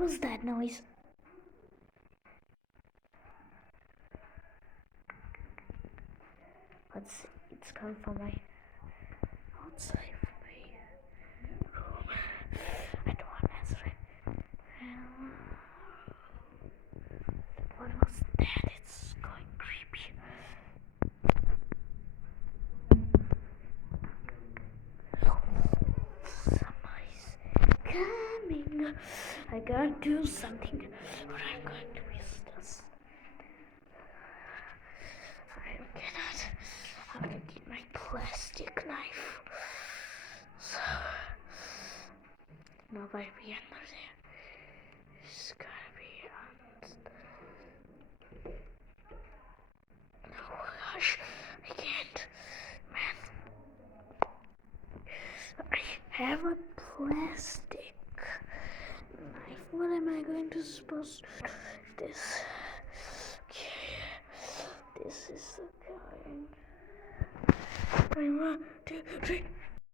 was that noise? Let's see. It's coming from my outside from my room. I don't want to answer it. What was that? It's going creepy. Somebody's coming. I gotta do something. What I'm going to do is this. I'm gonna get my plastic knife. So nobody be under there. It's gotta be oh gosh, I can't. Man, I have a plastic knife. What am I going to suppose this? Okay, this is the kind. 1, 2, 3.